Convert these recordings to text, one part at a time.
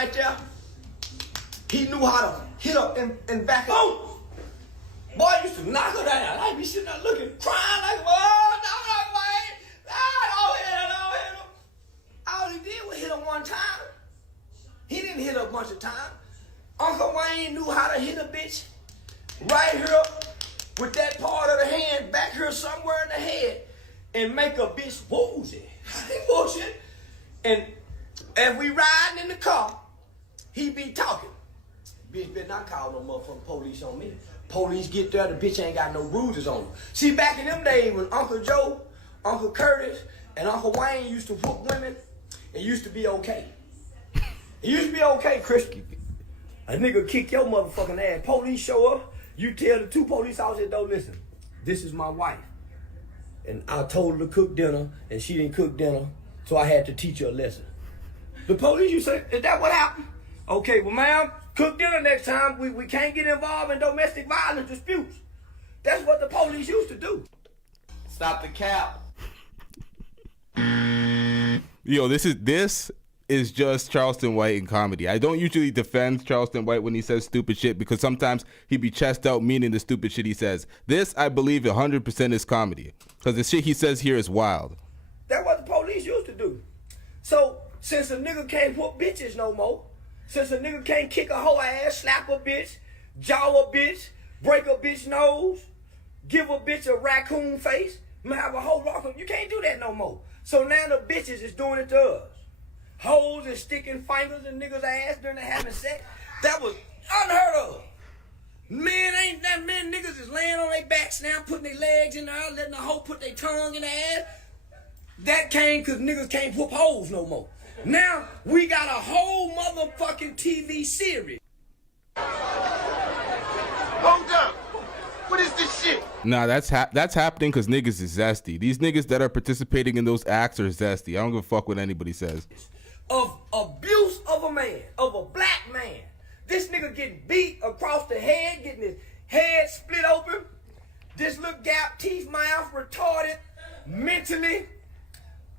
right there, he knew how to hit her and back up. Boy, I used to knock her down. I'd be sitting there looking, crying like, oh, no, Wayne. Don't hit her. All he did was hit her one time. He didn't hit her a bunch of times. Uncle Wayne knew how to hit a bitch right here with that part of the hand back here somewhere in the head and make a bitch woozy. Bullshit. And as we riding in the car, he be talking. Bitch better not call no motherfucking police on me. Police get there, the bitch ain't got no bruises on her. See, back in them days when Uncle Joe, Uncle Curtis, and Uncle Wayne used to whoop women, it used to be okay. It used to be okay, Chris. A nigga kick your motherfucking ass. Police show up, you tell the two police officers, don't listen. This is my wife. And I told her to cook dinner, and she didn't cook dinner, so I had to teach her a lesson. The police, you say, is that what happened? Okay, well, ma'am, cook dinner next time. We can't get involved in domestic violence disputes. That's what the police used to do. Stop the cap. Yo, this is just Charleston White in comedy. I don't usually defend Charleston White when he says stupid shit because sometimes he be chest out meaning the stupid shit he says. This, I believe, 100% is comedy because the shit he says here is wild. That's what the police used to do. So, since a nigga can't whoop bitches no more, since a nigga can't kick a hoe ass, slap a bitch, jaw a bitch, break a bitch nose, give a bitch a raccoon face, have a hoe rock, you can't do that no more. So now the bitches is doing it to us. Hoes and sticking fingers in niggas' ass during they having sex. That was unheard of. Men ain't that men niggas is laying on their backs now, putting their legs in there, letting the hoe put their tongue in their ass. That came because niggas can't whoop hoes no more. Now we got a whole motherfucking TV series. Hold up. What is this shit? Nah, that's happening because niggas is zesty. These niggas that are participating in those acts are zesty. I don't give a fuck what anybody says. Of abuse of a man, of a black man. This nigga getting beat across the head, getting his head split open. This little gap teeth mouth, retarded,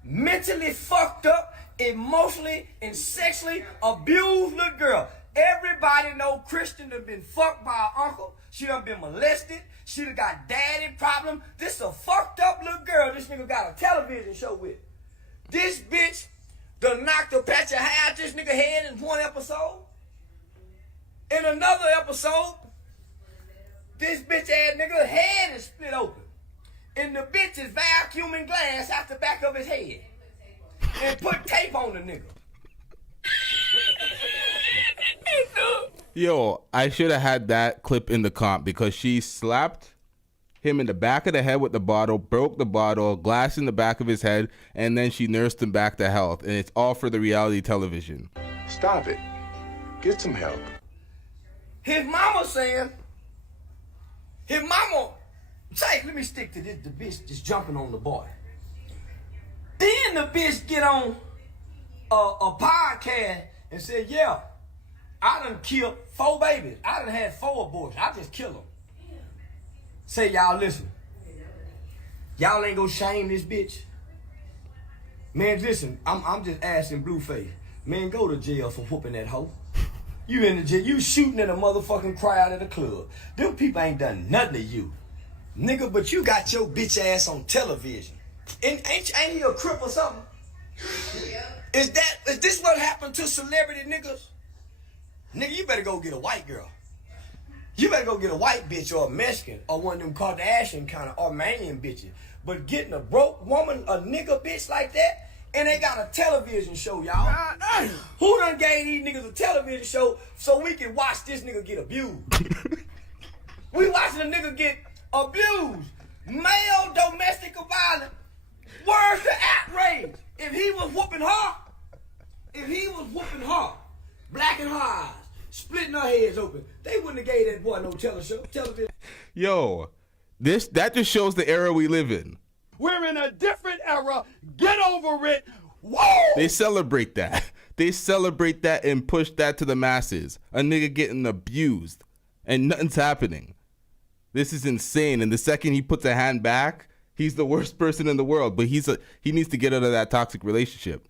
mentally fucked up, emotionally and sexually abused little girl. Everybody know Chrisean done been fucked by her uncle. She done been molested. She done got daddy problem. This a fucked up little girl this nigga got a television show with. This bitch done knocked a patch of hair out this nigga head in one episode. In another episode, this bitch ass nigga head is split open. And the bitch is vacuuming glass out the back of his head. And put tape on the nigga. Yo, I should have had that clip in the comp because she slapped him in the back of the head with the bottle, broke the bottle, glass in the back of his head, and then she nursed him back to health. And it's all for the reality television. Stop it. Get some help. His mama saying, let me stick to this, the bitch just jumping on the boy. Then the bitch get on a podcast and said, yeah, I done killed 4 babies. I done had 4 abortions. I just killed them. Say, y'all listen. Y'all ain't gonna shame this bitch. Man, listen, I'm just asking Blueface. Man, go to jail for whooping that hoe. You in the jail, you shooting at a motherfucking crowd at a club. Them people ain't done nothing to you. Nigga, but you got your bitch ass on television. And ain't he a crip or something? Is this what happened to celebrity niggas? Nigga, you better go get a white girl. You better go get a white bitch or a Mexican or one of them Kardashian kind of Armenian bitches. But getting a broke woman, a nigga bitch like that, and they got a television show, y'all. Who done gave these niggas a television show so we can watch this nigga get abused? We watching a nigga get abused. Male domestic violence. Where's the outrage? If he was whooping her, blacking her eyes, splitting her heads open, they wouldn't have gave that boy no television. Yo, that just shows the era we live in. We're in a different era. Get over it. Whoa! They celebrate that. They celebrate that and push that to the masses. A nigga getting abused and nothing's happening. This is insane. And the second he puts a hand back, he's the worst person in the world. But he needs to get out of that toxic relationship.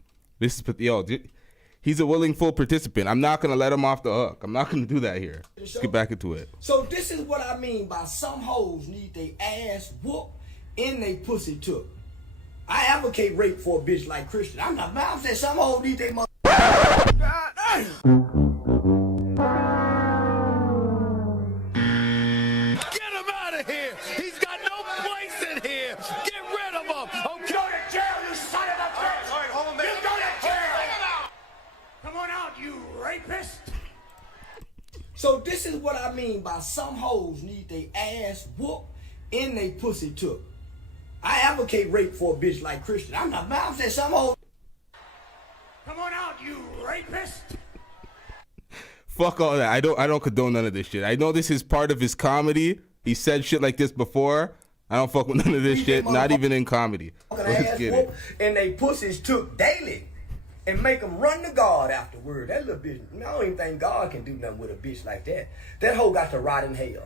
He's a willing full participant. I'm not gonna let him off the hook. I'm not gonna do that here. Let's get back into it. So this is what I mean by some hoes need they ass whooped and they pussy took. I advocate rape for a bitch like Chrisean. I'm saying some hoes need they mother. Get him out of here. He's got no place in here. Get rid of him. Okay. Go to jail, you son of a bitch. All right, hold on, man. You go to jail. Come on out, you rapist. So this is what I mean by some hoes need they ass whooped and they pussy took. I advocate rape for a bitch like Chrisean. I'm saying some hoes. Come on out, you rapist. Fuck all that. I don't condone none of this shit. I know this is part of his comedy. He said shit like this before. I don't fuck with none of this shit. Not even in comedy. Let's get it. And they pussies took daily and make them run to God afterward. That little bitch, I don't even think God can do nothing with a bitch like that. That hoe got to rot in hell.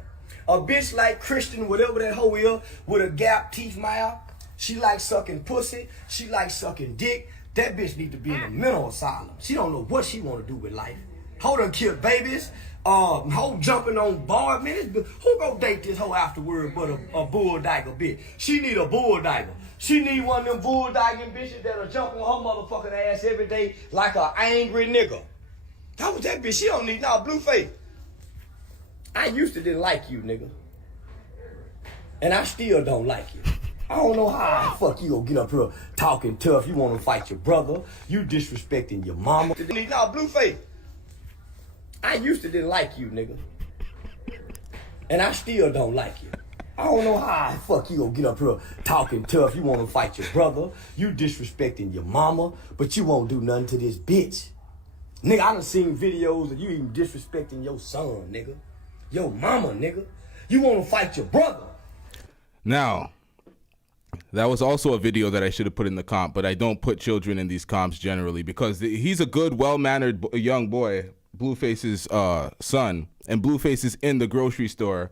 A bitch like Chrisean, whatever that hoe is, with a gap teeth mouth, she likes sucking pussy, she likes sucking dick. That bitch need to be in a mental asylum. She don't know what she want to do with life. Hoe done killed babies, hoe jumping on bars. Man, who go date this hoe afterward but a bulldyker bitch? She need a bulldyker. She need one of them bulldyking bitches that'll jump on her motherfucking ass every day like an angry nigga. That was that bitch. She don't need no Blueface. I used to didn't like you, nigga. And I still don't like you. I don't know how the fuck you gonna get up here talking tough. You wanna fight your brother. You disrespecting your mama. No, Blueface. I used to didn't like you, nigga. And I still don't like you. I don't know how the fuck you gonna get up here talking tough. You wanna fight your brother. You disrespecting your mama. But you won't do nothing to this bitch. Nigga, I done seen videos of you even disrespecting your son, nigga. Your mama, nigga. You want to fight your brother. Now, that was also a video that I should have put in the comp, but I don't put children in these comps generally because he's a good, well-mannered young boy, Blueface's son, and Blueface is in the grocery store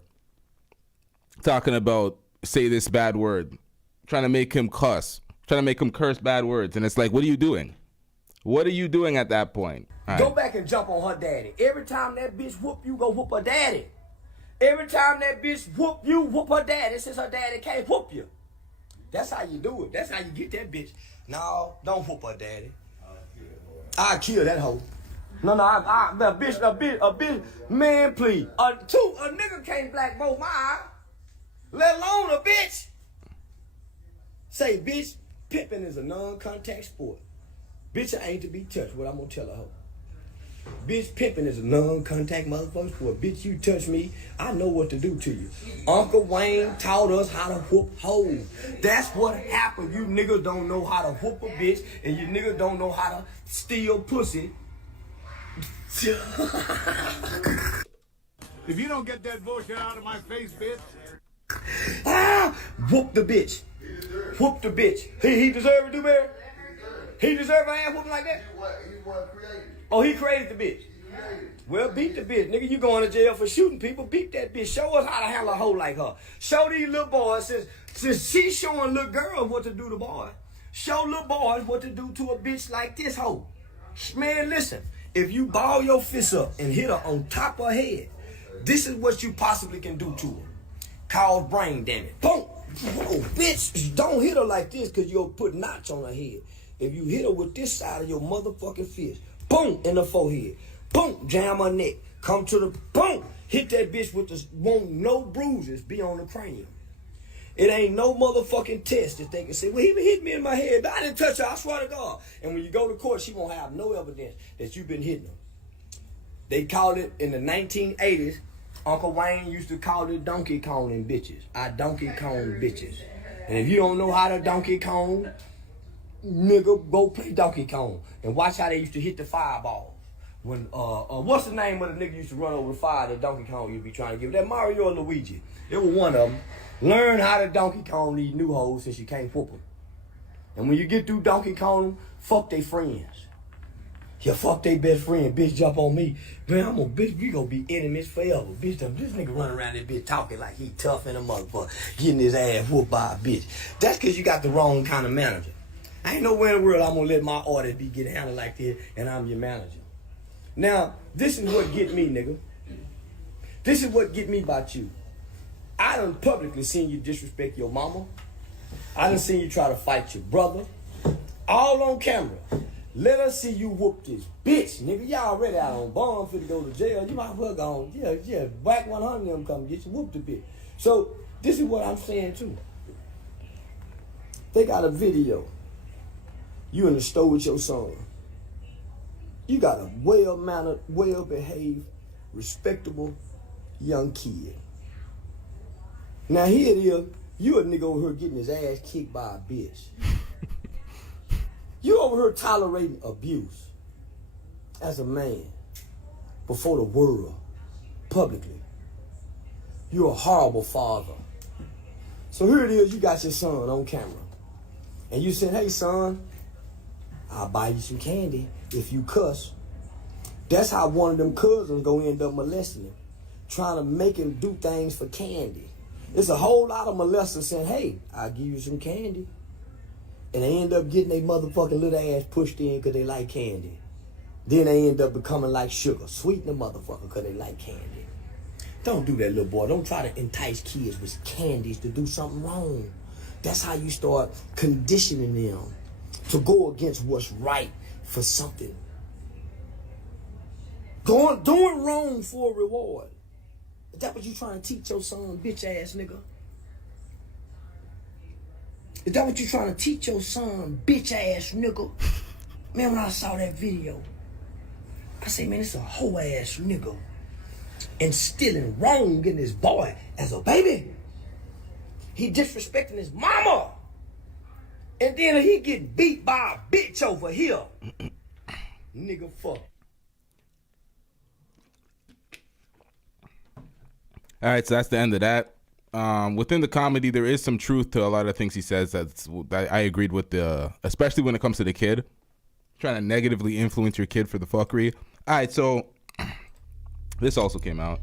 talking about say this bad word, trying to make him cuss, trying to make him curse bad words, and it's like, what are you doing? What are you doing at that point? Go back and jump on her daddy. Every time that bitch whoop you, go whoop her daddy. Every time that bitch whoop you, whoop her daddy since her daddy can't whoop you. That's how you do it. That's how you get that bitch. No, don't whoop her daddy. I'll kill that hoe. No, a bitch, man, please. A nigga can't black both my eye, let alone a bitch. Say, bitch, pimping is a non-contact sport. Bitch, I ain't to be touched. What I'm gonna tell her hoe. Bitch, pimping is a non-contact motherfucker sport. Bitch, you touch me, I know what to do to you. Uncle Wayne taught us how to whoop hoes. That's what happened. You niggas don't know how to whoop a bitch, and you niggas don't know how to steal pussy. If you don't get that bullshit out of my face, bitch. Whoop the bitch. Whoop the bitch. He deserve it, do better? He deserve an ass whooping like that? Oh, he created the bitch. Well, beat the bitch. Nigga, you going to jail for shooting people. Beat that bitch. Show us how to handle a hoe like her. Show these little boys, since she's showing little girls what to do to boys, show little boys what to do to a bitch like this hoe. Man, listen. If you ball your fist up and hit her on top of her head, this is what you possibly can do to her. Cause brain damage. Boom. Whoa, bitch, don't hit her like this because you'll put knots on her head. If you hit her with this side of your motherfucking fist, boom, in the forehead, boom, jam her neck, come to the, boom, hit that bitch with the, won't no bruises be on the cranium. It ain't no motherfucking test that they can say, well, he hit me in my head, but I didn't touch her, I swear to God. And when you go to court, she won't have no evidence that you've been hitting her. They called it, in the 1980s, Uncle Wayne used to call it Donkey Konging bitches. I Donkey Kong bitches. And if you don't know how to Donkey Kong, nigga, go play Donkey Kong. And watch how they used to hit the fireball. When, what's the name of the nigga used to run over the fire that Donkey Kong used to be trying to give? That Mario or Luigi. It was one of them. Learn how to Donkey Kong these new hoes since you can't whoop them. And when you get through Donkey Kong, fuck they friends. You fuck they best friend, bitch, jump on me. Man, I'm a bitch, we gonna be enemies forever. Bitch, this nigga running around that bitch talking like he tough in a motherfucker, getting his ass whooped by a bitch. That's cause you got the wrong kind of manager. I ain't nowhere in the world I'm gonna let my orders be get handled like this, and I'm your manager. Now, this is what get me, nigga. This is what get me about you. I done publicly seen you disrespect your mama. I done seen you try to fight your brother. All on camera. Let us see you whoop this bitch, nigga. Y'all already out on bond for to go to jail. You might as well go on. Yeah. Whack 100 of them come get you, whoop the bitch. So, this is what I'm saying too. They got a video. You in the store with your son. You got a well-mannered, well-behaved, respectable young kid. Now here it is, you a nigga over here getting his ass kicked by a bitch. You over here tolerating abuse as a man before the world, publicly. You're a horrible father. So here it is, you got your son on camera. And you said, hey son, I'll buy you some candy if you cuss. That's how one of them cousins gonna end up molesting him, trying to make him do things for candy. There's a whole lot of molesters saying, hey, I'll give you some candy. And they end up getting their motherfucking little ass pushed in because they like candy. Then they end up becoming like sugar, sweeten the motherfucker because they like candy. Don't do that, little boy. Don't try to entice kids with candies to do something wrong. That's how you start conditioning them to go against what's right for something. Doing wrong for a reward. Is that what you trying to teach your son, bitch ass nigga? Is that what you trying to teach your son, bitch ass nigga? Man, when I saw that video, I say, man, it's a hoe ass nigga instilling wrong in this boy as a baby. He disrespecting his mama. And then he getting beat by a bitch over here. Nigga, fuck. All right, so that's the end of that. Within the comedy, there is some truth to a lot of things he says that I agreed with, especially when it comes to the kid. Trying to negatively influence your kid for the fuckery. All right, so this also came out.